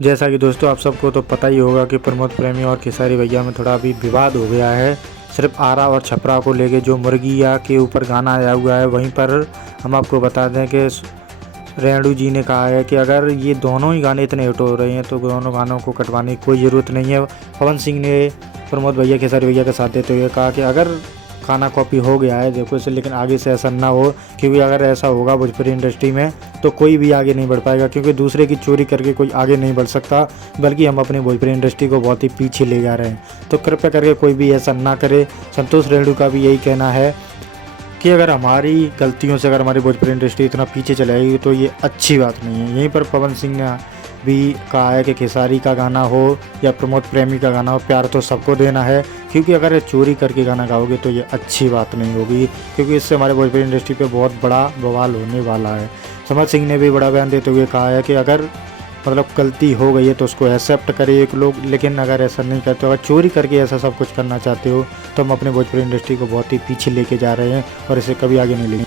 जैसा कि दोस्तों आप सबको तो पता ही होगा कि प्रमोद प्रेमी और खेसारी भैया में थोड़ा अभी विवाद हो गया है। सिर्फ आरा और छपरा को लेके जो मुर्गिया के ऊपर गाना आया हुआ है, वहीं पर हम आपको बता दें कि रेणु जी ने कहा है कि अगर ये दोनों ही गाने इतने हिट हो रहे हैं तो दोनों गानों को कटवाने की कोई ज़रूरत नहीं है। पवन सिंह ने प्रमोद भैया खेसारी भैया का साथ देते हुए कहा कि अगर खाना कॉपी हो गया है देखो इसे, लेकिन आगे से ऐसा ना हो, क्योंकि अगर ऐसा होगा भोजपुरी इंडस्ट्री में तो कोई भी आगे नहीं बढ़ पाएगा, क्योंकि दूसरे की चोरी करके कोई आगे नहीं बढ़ सकता, बल्कि हम अपनी भोजपुरी इंडस्ट्री को बहुत ही पीछे ले जा रहे हैं। तो कृपया करके कोई भी ऐसा ना करे। संतोष रेणु का भी यही कहना है कि अगर हमारी गलतियों से अगर हमारी भोजपुरी इंडस्ट्री इतना पीछे चले जाएगी तो ये अच्छी बात नहीं है। यहीं पर पवन सिंह ने भी कहा है कि खेसारी का गाना हो या प्रमोद प्रेमी का गाना हो, प्यार तो सबको देना है, क्योंकि अगर ये चोरी करके गाना गाओगे तो ये अच्छी बात नहीं होगी, क्योंकि इससे हमारे भोजपुरी इंडस्ट्री पे बहुत बड़ा बवाल होने वाला है। समर सिंह ने भी बड़ा बयान देते हुए कहा है कि अगर मतलब गलती हो गई है तो उसको एक्सेप्ट करे एक लोग, लेकिन अगर ऐसा नहीं करते, अगर चोरी करके ऐसा सब कुछ करना चाहते हो तो हम अपने भोजपुरी इंडस्ट्री को बहुत ही पीछे लेके जा रहे हैं और इसे कभी आगे नहीं लेंगे।